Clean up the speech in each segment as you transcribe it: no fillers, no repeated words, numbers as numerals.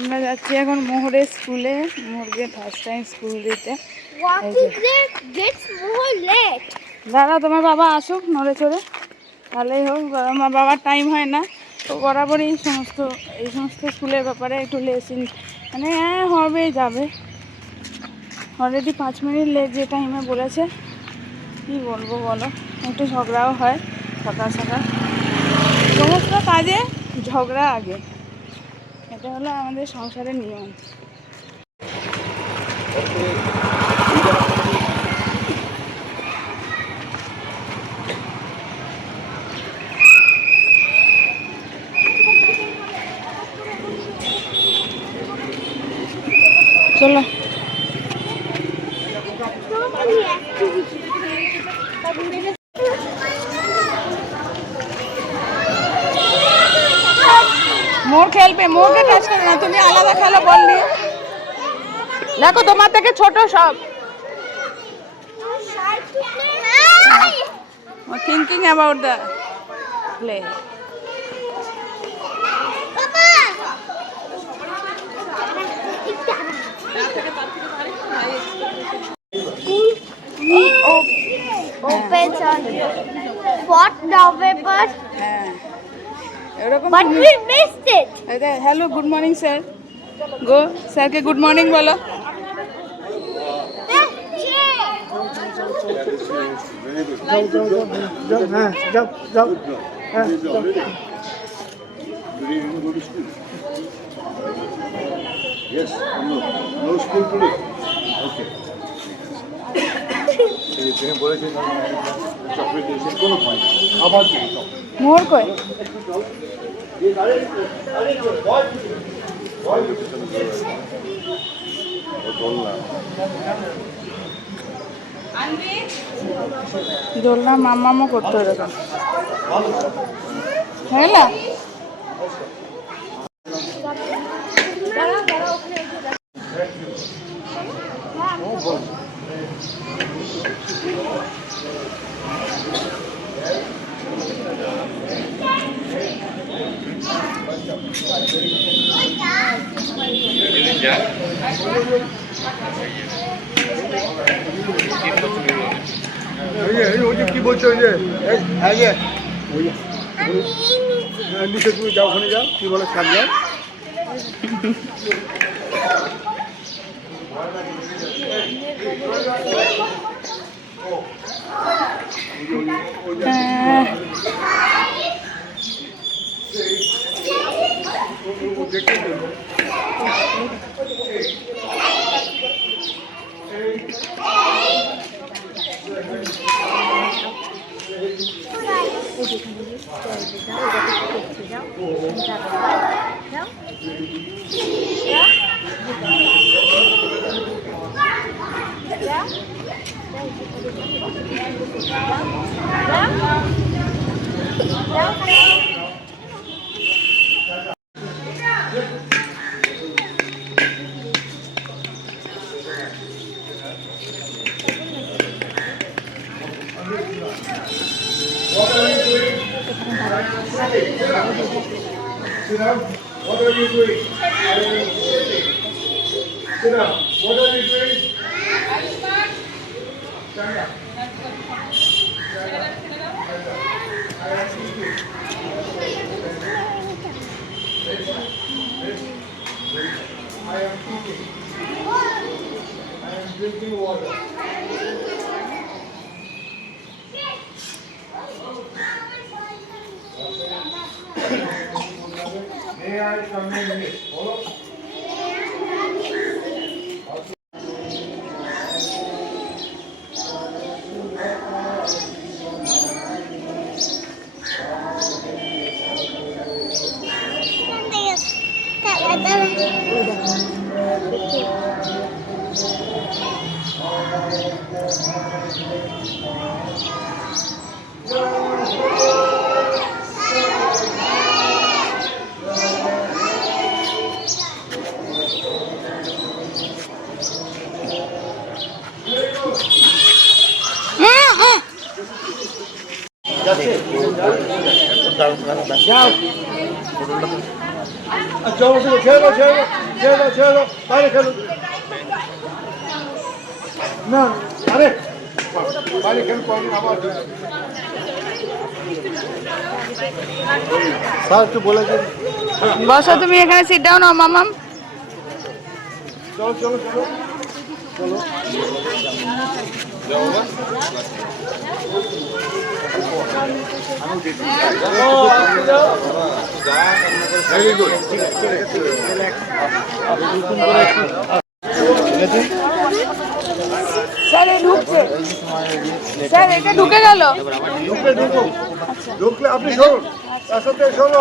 আমরা যাচ্ছি এখন মোহরের স্কুলে। মোহরকে ফার্স্ট টাইম স্কুল দিতে। দাদা তোমার বাবা আসুক নড়ে চড়ে, তাহলেই হোক। আমার বাবার টাইম হয় না তো বরাবরই এই সমস্ত স্কুলের ব্যাপারে একটু লেসিন মানে হ্যাঁ হবে যাবে। অলরেডি 5 মিনিট লেট যে টাইমে বলেছে। কি বলবো বলো, একটু ঝগড়াও হয় সকাল সকাল। সমস্ত কাজে ঝগড়া আগে, এটা হলো আমাদের সংসারের নিয়ম। চলো মোর খেলবে, মোরকে টাচ করে না, তুমি আলাদা খেলো বল নিয়ে। দেখো তোমার থেকে ছোট সব। Thinking about the play. Opens on 4th November. But we missed it. Hello, good morning, sir. Go, sir ke good morning bolo. Yes, no school today. Okay. More koi. দোলনা মামামো করতে এরকম হ্যাঁ না। কি বলছো নিচে তুমি যাও, ওখানে যাও, কি বলো সার যাও। What are you doing? Sit down. What are you doing? Stand up. I am eating. I am drinking water. May I come in here? Follow. যাও, ছেড়ে দাও, ছেড়ে দাও। ছেড়ে দাও বাইরে খেলুন না আরে বাইরে খেলুন কয়েকদিন আবার স্যার একটু বলে দিন বসো তুমি এখানে, সিট ডাউন নাও মামাম। চলো চলো চলো চলো ভেরি গুড ঠিক আছে স্যার এ ঢুকছে, স্যার এটা ঢুকে গেল। ঢুকলে আপনি সরুন তার সাথে সরুন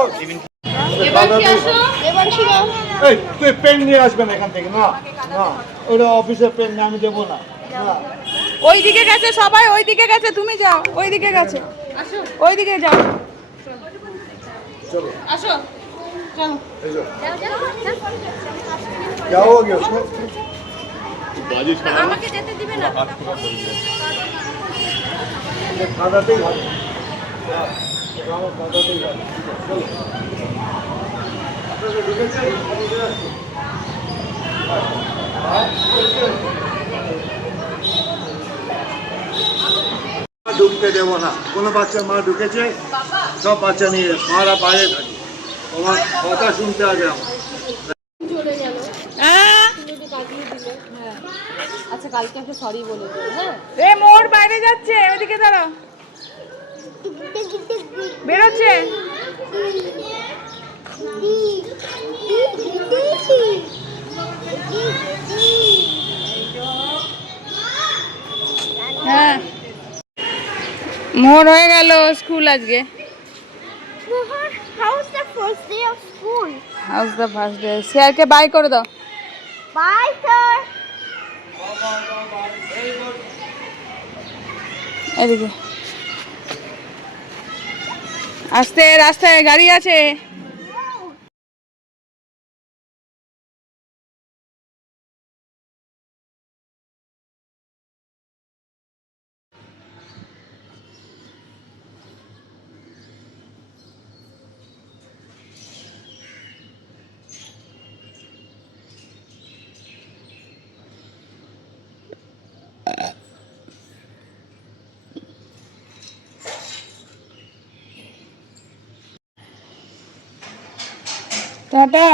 এই তুই পেন নিয়ে আসবেন এখান থেকে না না ওটা অফিসের পেন আমি দেবো না না ওইদিকে গেছে সবাই, ওইদিকে গেছে, তুমি যাও ওইদিকে গেছে, ওইদিকে যাও, चलो আসো চলো। क्या हो गया उसमें আমাকে যেতে দিবে না खादाते ही भाई खादाते ही भाई चलो আপনাদের ঢুকেছে আপনাদের আসছে ঢুকতে দেবো না কোনো বাচ্চা মা ঢুকেছে সব বাচ্চা নিয়ে মারা বাইরে থাকে তোমার কথা শুনতে হবে আমার আচ্ছা কালকে একটা সরি বলে দিও হ্যাঁ এ মোর বাইরে যাচ্ছে, ওইদিকে দাঁড়াও, বেরোচ্ছে। হ্যাঁ মোর হয়ে গেল স্কুল আজকে। How's the first day of school? House the first day, স্যারকে বাই করে দাও। Bye, sir. এদিকে আস্তে, রাস্তায় গাড়ি আছে। টাটা।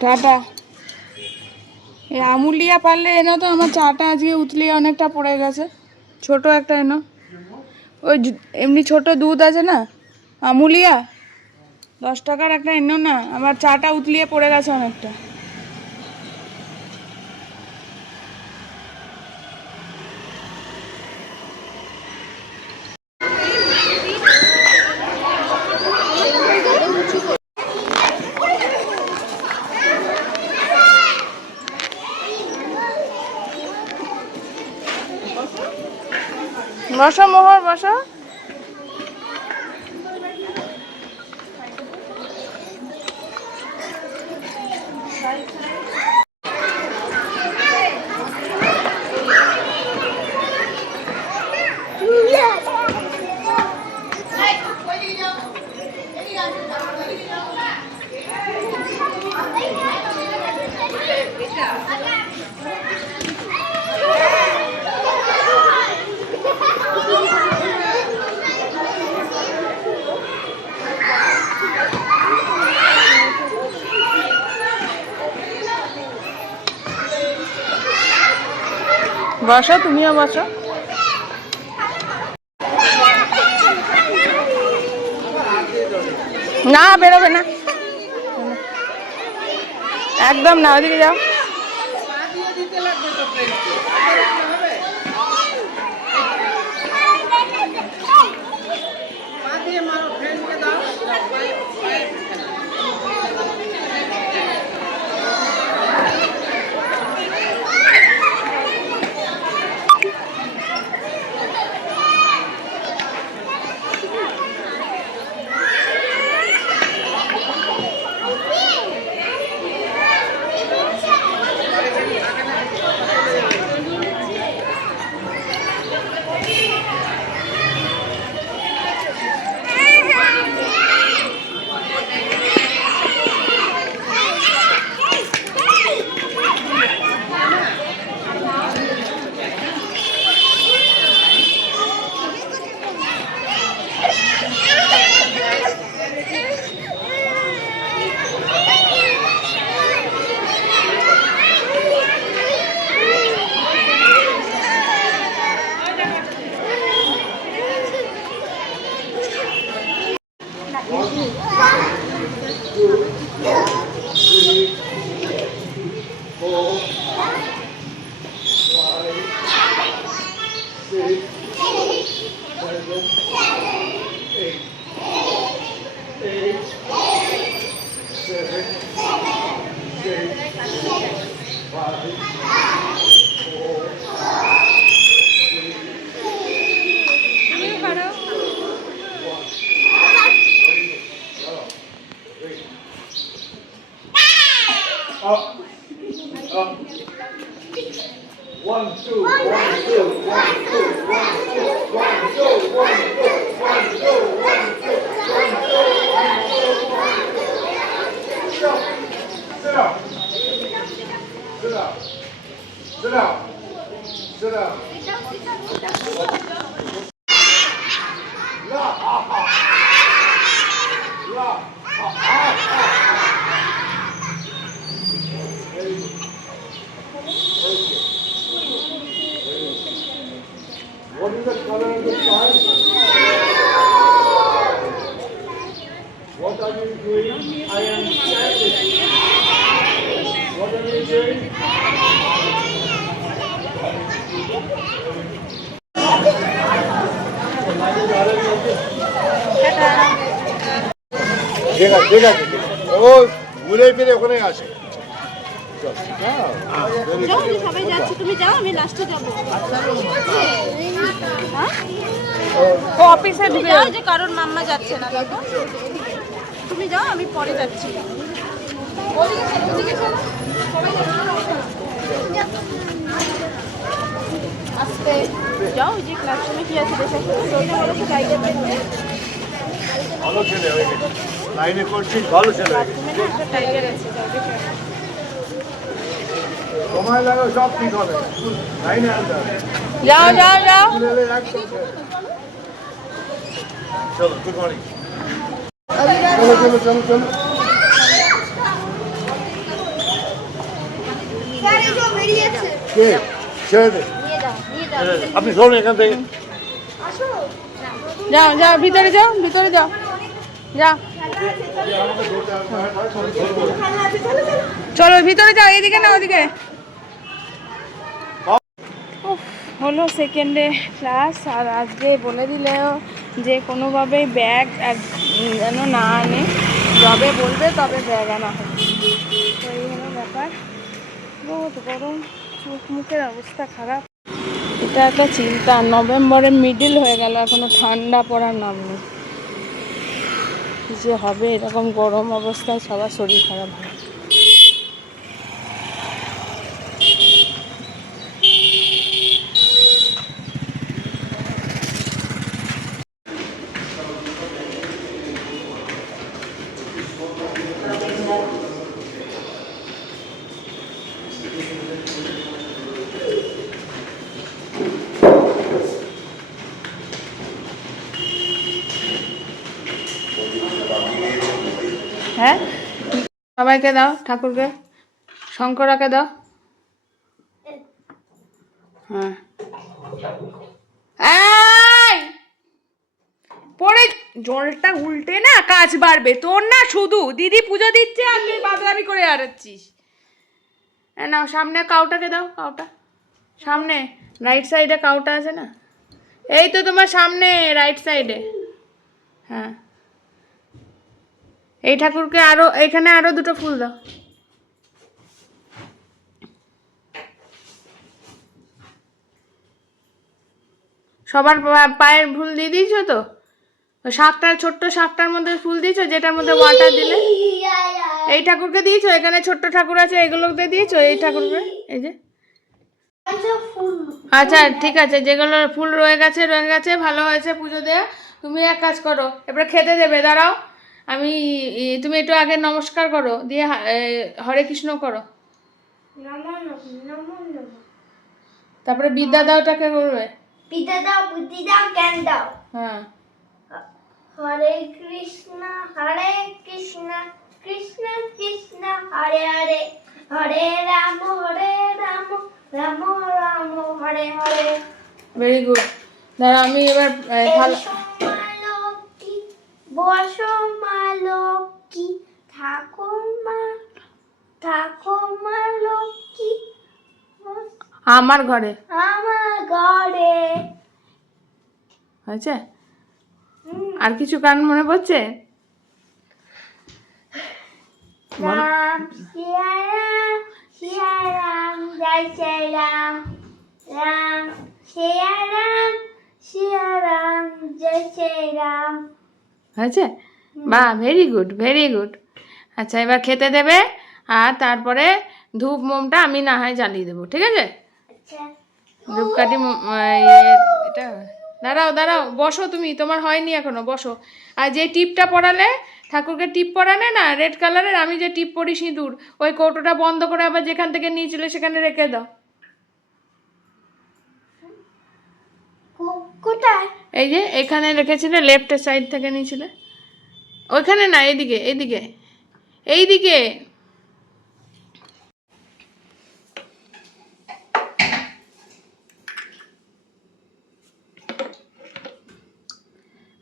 টাটা। এই আমুলিয়া পারলে এনো তো, আমার চাটা আজকে উতলিয়ে অনেকটা পড়ে গেছে। ছোট একটা এনো, ওই এমনি ছোট দুধ আছে না আমুলিয়া, 10 টাকার একটা এনো না, আমার চাটা উতলিয়ে পড়ে গেছে অনেকটা। বসো মোহর বসো। বসো, তুমিও বসো। না বেরোবে না একদম না, ওদিকে যাও। What is the color of the sky? What are you doing? I am standing. What are you doing? ঠিক আছে ঠিক আছে ও ঘুরে ফিরে ওখানে আসে যাও, আমি সবাই যাচ্ছি, তুমি যাও, আমি লাস্টে যাবো। ও অফিসে তুমি ঢুকে যাও, যে কারণ মাম্মা যাচ্ছে না, দেখো তুমি যাও, আমি পরে যাচ্ছি। আস্তে যাও, ওই যে ক্লাসরুমে কি আছে দেখে ভালো ছেলে হয়ে গেছে লাইনে করছিস ভালো ছেলে হয়ে গেছে একটা টাইগার আছে, যাও দেখে আসো। সময় লাগো সব ঠিক হবে লাইনে আনতে হবে যাও যাও যাও ছেলে একদম চলো গুড মর্নিং চলো চলো চলো চলো স্যার, এই যে বেরিয়েছে, কে ছেড়ে দে নিয়ে যাও, নিয়ে যাও। ছেড়ে দে। আপনি শোন এখান থেকে আসো, যাও যাও ভিতরে যাও ভিতরে যাও যাও চলো ভিতরে যাও এইদিকে না ওদিকে উফ, হলো সেকেন্ডে ক্লাস আর আজকে বলে দিলেও যে কোনোভাবেই ব্যাগ যেন না আনে যবে বলবে তবে ব্যাগ আনা হবে তো এই হলো ব্যাপার বহুত গরম চোখ মুখের অবস্থা খারাপ এটা একটা চিন্তা নভেম্বরের মিডিল হয়ে গেল এখনো ঠান্ডা পড়ার নাম নেই কি যে হবে এরকম গরম অবস্থায় সবার শরীর খারাপ হয় হ্যাঁ সবাইকে দাও ঠাকুরকে শঙ্করাকে দাও হ্যাঁ এই, পরে জলটা উল্টে না কাজ বাড়বে তোর না শুধু দিদি পুজো দিচ্ছে আর তুই বাদলামি করে আড়াচ্ছিস নাও সামনে কাউটাকে দাও কাউটা সামনে রাইট সাইডে কাউটা আছে না এই তো তোমার সামনে রাইট সাইডে হ্যাঁ এই ঠাকুরকে আরো এখানে আরো দুটো ফুল দাও সবার পায়ের ফুল দিয়ে দিয়েছো তো শাকটার ছোট্ট শাকটার মধ্যে ফুল দিয়েছো যেটার মধ্যে ওয়াটার দিলে এই ঠাকুরকে দিয়েছো এখানে ছোট্ট ঠাকুর আছে এগুলোকে দিয়েছো এই ঠাকুরকে এই যে আচ্ছা ঠিক আছে যেগুলো ফুল রয়ে গেছে ভালো হয়েছে পুজো দেয়া তুমি এক কাজ করো এবারে খেতে দেবে দাঁড়াও আমি তুমি একটু আগে নমস্কার করো দিয়ে হরে কৃষ্ণ করো তারপরে বিদ্যা দাওটাকে করবে বিদ্যা দাও, বুদ্ধি দাও, জ্ঞান দাও। হ্যাঁ হরে কৃষ্ণ কৃষ্ণ কৃষ্ণ হরে হরে হরে রাম রাম রাম হরে হরে ভেরি গুড দাঁড়া আমি এবার লক্ষ্মী বসো মা লক্ষ্মী ঠাকুরমা লক্ষ্মী আমার ঘরে আমার ঘরে হয়েছে আর কিছু গান মনে পড়ছে? রাম সিয়া রাম জয় জয় রাম রাম সিয়া রাম জয় জয় রাম। হয়েছে? বাহ, ভেরি গুড, ভেরি গুড। আচ্ছা, এবার খেতে দেবে, আর তারপরে ধূপ মোমটা আমি না হয় জ্বালিয়ে দেবো, ঠিক আছে? আচ্ছা ধূপকাঠি এটা দাঁড়াও দাঁড়াও, বসো তুমি, তোমার হয়নি এখনো, বসো। আর যে টিপটা পরালে, ঠাকুরকে টিপ পরালে না রেড কালারের, আমি যে টিপ পরি সিঁদুর, ওই কৌটোটা বন্ধ করে আবার যেখান থেকে নিয়েছিলে সেখানে রেখে দাও। কোথায়? এই যে এখানে রেখেছিলে, লেফটের সাইড থেকে নিয়েছিলে, ওইখানে না, এইদিকে এইদিকে এইদিকে।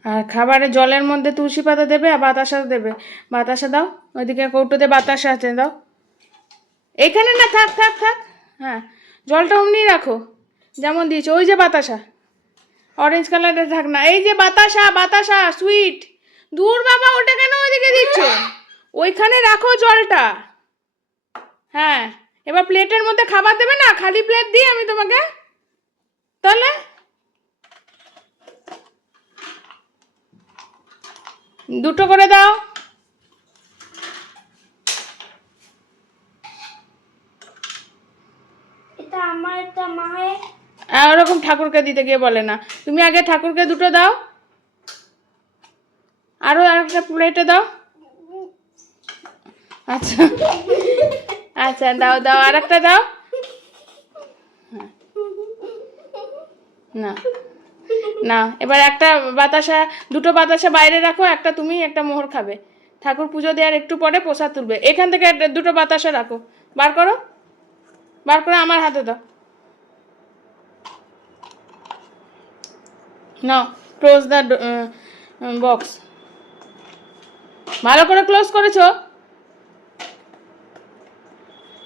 আর খাবারে জলের মধ্যে তুলসী পাতা দেবে, আর বাতাসা দেবে। বাতাসা দাও, ওইদিকে কৌটোতে বাতাসা আছে, দাও। এখানে না, থাক থাক থাক। হ্যাঁ, জলটা অমনি রাখো যেমন দিয়েছো। ওই যে বাতাসা, অরেঞ্জ কালারের থাক না, এই যে বাতাসা, বাতাসা সুইট। দূর বাবা, ওটা কেন ওইদিকে দিচ্ছ? ওইখানে রাখো জলটা। হ্যাঁ, এবার প্লেটের মধ্যে খাবার দেবে না, খালি প্লেট দিই আমি তোমাকে? তাহলে দুটো করে দাও। এটা আমার, এটা মায়ের। আর ওরকম ঠাকুরকে দিতে গিয়ে বলে না, তুমি আগে ঠাকুরকে দুটো দাও, আরো আরেকটা প্লেটে দাও। আচ্ছা আচ্ছা, দাও দাও, আর একটা দাও। হ্যাঁ। না না, এবার একটা বাতাসা, দুটো বাতাসা বাইরে রাখো, একটা তুমি, একটা মোহর খাবে। ঠাকুর পুজো দেওয়ার একটু পরে প্রসাদ তুলবে, এখান থেকে দুটো বাতাসা রাখো, বার করো, বার করে আমার হাতে দাও। নাও, ক্লোজ দ্য বক্স। ভালো করে ক্লোজ করেছো?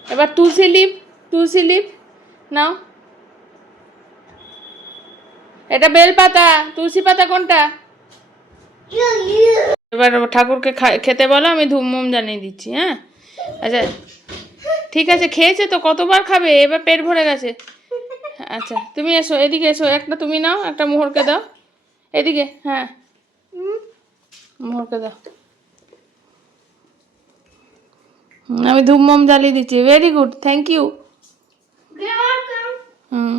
এবার তুলসী লিপ, তুলসী লিপ নাও। এটা বেল পাতা, তুলসী পাতা কোনটা? এবার ঠাকুরকে খেতে বলো, আমি ধূপ মোম জ্বালিয়ে দিচ্ছি। হ্যাঁ, আচ্ছা ঠিক আছে, খেয়েছে তো, কতবার খাবে, এবার পেট ভরে গেছে। আচ্ছা তুমি এসো, এদিকে এসো, একটা তুমি নাও, একটা মোহরকে দাও, এদিকে। হ্যাঁ, মোহরকে দাও। আমি ধূপ মোম জ্বালিয়ে দিচ্ছি, very good, thank you. Hmm.